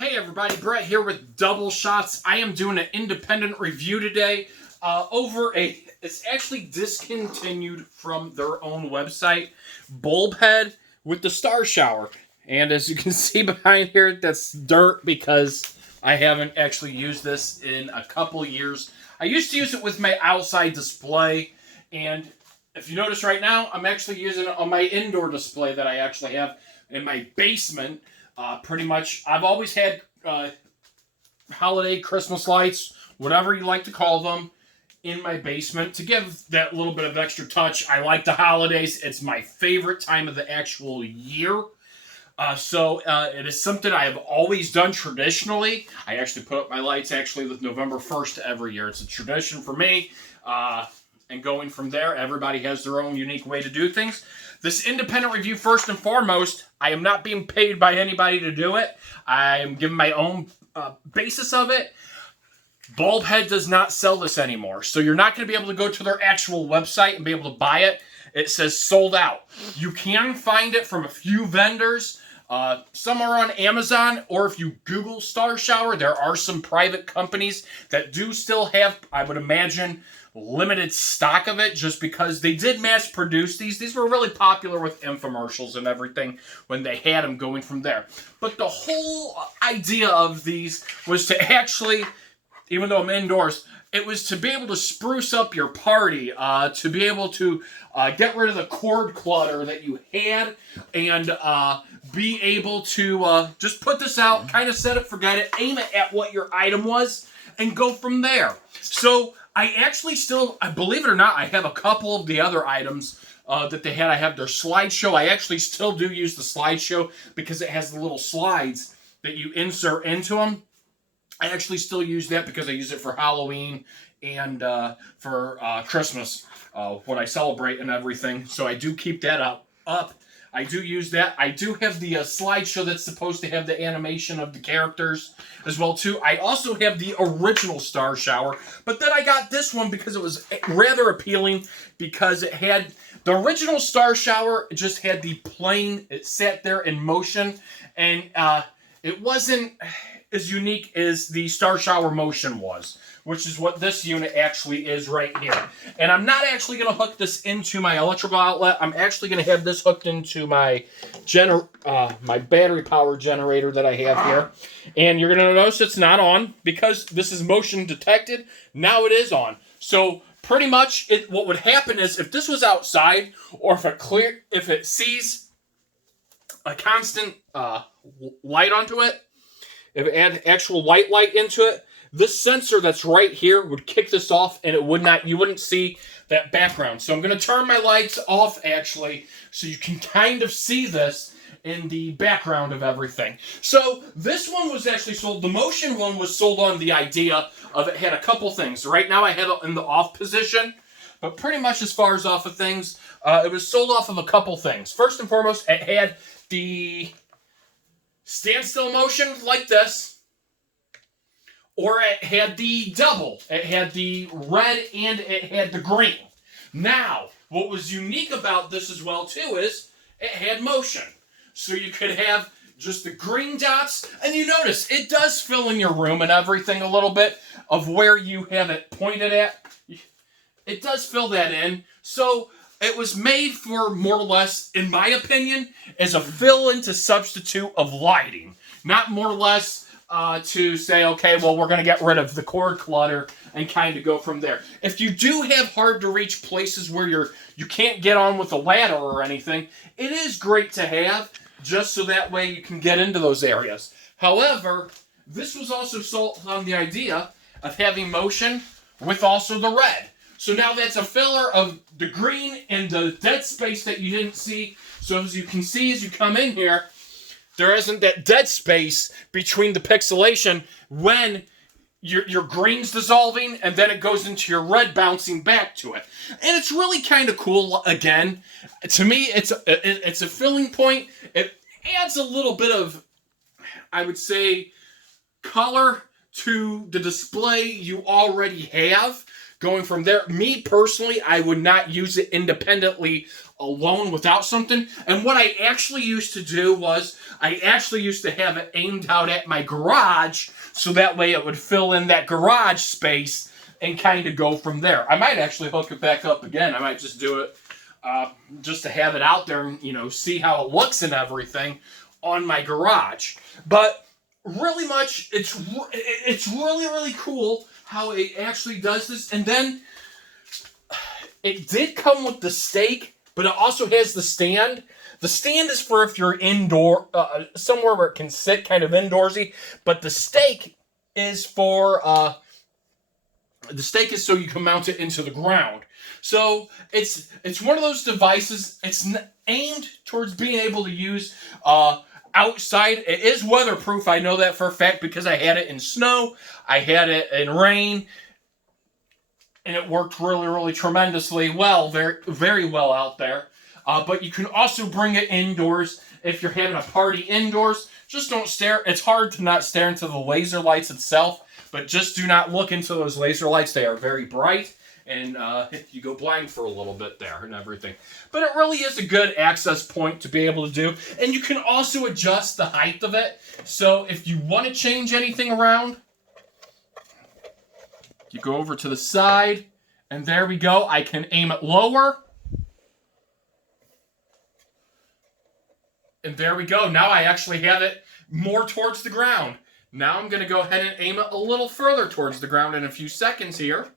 Hey everybody, Brett here with Double Shots. I am doing an independent review today it's actually discontinued from their own website, bulb head with the star shower. And as you can see behind here, that's dirt because I haven't actually used this in a couple years. I used to use it with my outside display, and if you notice right now, I'm actually using it on my indoor display that I actually have in my basement. Pretty much, I've always had holiday Christmas lights, whatever you like to call them, in my basement to give that little bit of extra touch. I like the holidays. It's my favorite time of the actual year. So it is something I have always done traditionally. I actually put up my lights actually with November 1st every year. It's a tradition for me. And going from there, everybody has their own unique way to do things. This independent review, first and foremost, I am not being paid by anybody to do it. I am giving my own basis of it. Bulbhead does not sell this anymore, so you're not going to be able to go to their actual website and be able to buy it. It says sold out. You can find it from a few vendors. Some are on Amazon, or if you Google Star Shower, there are some private companies that do still have, I would imagine, limited stock of it, just because they did mass produce these. These were really popular with infomercials and everything when they had them going from there. But the whole idea of these was to actually, even though I'm indoors, it was to be able to spruce up your party, to be able to get rid of the cord clutter that you had, and be able to just put this out, kind of set it, forget it, aim it at what your item was, and go from there. So I actually still, believe it or not, I have a couple of the other items that they had. I have their slideshow. I actually still do use the slideshow because it has the little slides that you insert into them. I actually still use that because I use it for Halloween and for Christmas, when I celebrate and everything. So I do keep that up. I do use that. I do have the slideshow that's supposed to have the animation of the characters as well too. I also have the original Star Shower, but then I got this one because it was rather appealing, because it had the original Star Shower. It just had the plane. It sat there in motion, and it wasn't as unique as the Star Shower Motion was, which is what this unit actually is right here. And I'm not actually going to hook this into my electrical outlet. I'm actually going to have this hooked into my my battery power generator that I have here. And you're going to notice it's not on because this is motion detected. Now it is on. So pretty much what would happen is, if this was outside, or if it sees a constant light onto it, if it had actual white light into it, this sensor that's right here would kick this off, and you wouldn't see that background. So I'm going to turn my lights off actually, so you can kind of see this in the background of everything. So this one was actually sold. The motion one was sold on the idea of it had a couple things. Right now I have it in the off position, but pretty much as far as off of things, it was sold off of a couple things. First and foremost, it had the standstill motion like this, or it had the double. It had the red and it had the green. Now, what was unique about this as well too is it had motion. So you could have just the green dots, and you notice it does fill in your room and everything a little bit of where you have it pointed at. It does fill that in. So it was made for, more or less, in my opinion, as a fill-in to substitute of lighting. Not more or less to say, okay, well, we're going to get rid of the cord clutter and kind of go from there. If you do have hard-to-reach places where you can't get on with a ladder or anything, it is great to have, just so that way you can get into those areas. However, this was also sold on the idea of having motion with also the red. So now that's a filler of the green and the dead space that you didn't see. So as you can see, as you come in here, there isn't that dead space between the pixelation when your green's dissolving and then it goes into your red bouncing back to it. And it's really kind of cool. Again, to me, it's a filling point. It adds a little bit of, I would say, color to the display you already have, going from there. Me personally, I would not use it independently alone without something. And what I actually used to do was I actually used to have it aimed out at my garage, so that way it would fill in that garage space and kind of go from there. I might actually hook it back up again. I might just do it just to have it out there and, you know, see how it looks and everything on my garage. But really much, it's really, really cool how it actually does this. And then it did come with the stake, but it also has the stand. The stand is for if you're indoor, somewhere where it can sit kind of indoorsy. But the stake is for, the stake is so you can mount it into the ground. So it's one of those devices. It's aimed towards being able to use outside. It is weatherproof. I know that for a fact because I had it in snow. I had it in rain. And it worked really, really tremendously well. Very, very well out there. But you can also bring it indoors if you're having a party indoors. Just don't stare. It's hard to not stare into the laser lights itself. But just do not look into those laser lights. They are very bright. And you go blind for a little bit there and everything. But it really is a good access point to be able to do. And you can also adjust the height of it. So if you want to change anything around, you go over to the side. And there we go. I can aim it lower. And there we go. Now I actually have it more towards the ground. Now I'm going to go ahead and aim it a little further towards the ground in a few seconds here.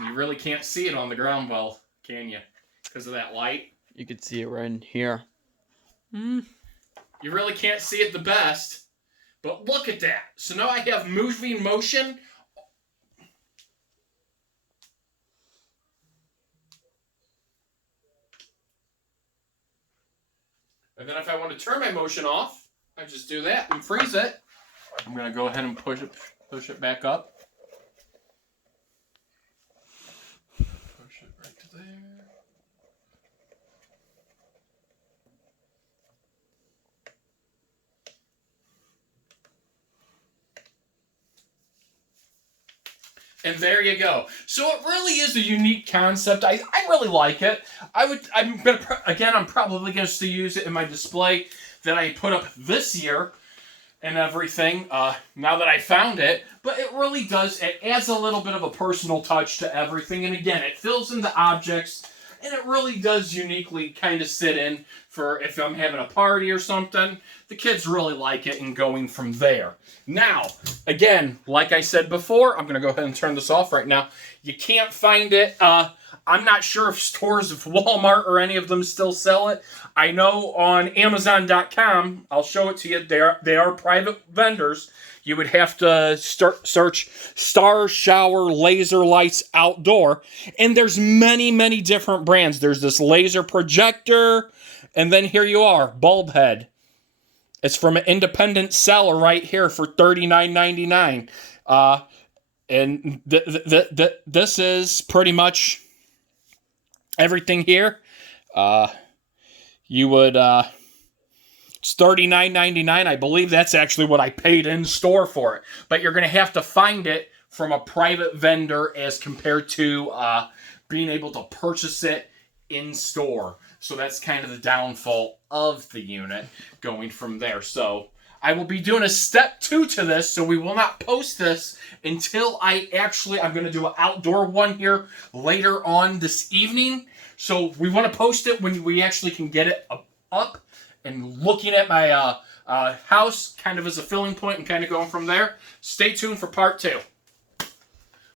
You really can't see it on the ground well, can you? Because of that light. You can see it right in here. You really can't see it the best. But look at that. So now I have moving motion. And then if I want to turn my motion off, I just do that and freeze it. I'm going to go ahead and push it back up. Push it right to there. And there you go. So it really is a unique concept. I really like it. I'm probably going to use it in my display that I put up this year and everything, now that I found it. But it really does, it adds a little bit of a personal touch to everything. And again, it fills in the objects, and it really does uniquely kind of sit in for if I'm having a party or something. The kids really like it and going from there. Now, again, like I said before, I'm going to go ahead and turn this off right now. You can't find it. I'm not sure if stores, if Walmart or any of them still sell it. I know on Amazon.com, I'll show it to you. They are private vendors. You would have to search Star Shower Laser Lights Outdoor. And there's many, many different brands. There's this laser projector. And then here you are, bulb head. It's from an independent seller right here for $39.99. And this is pretty much everything here. You would... It's $39.99. I believe that's actually what I paid in store for it. But you're going to have to find it from a private vendor as compared to being able to purchase it in store. So that's kind of the downfall of the unit going from there. So I will be doing a step 2 to this. So we will not post this until I'm going to do an outdoor one here later on this evening. So we want to post it when we actually can get it up. And looking at my house kind of as a filling point and kind of going from there. Stay tuned for part 2.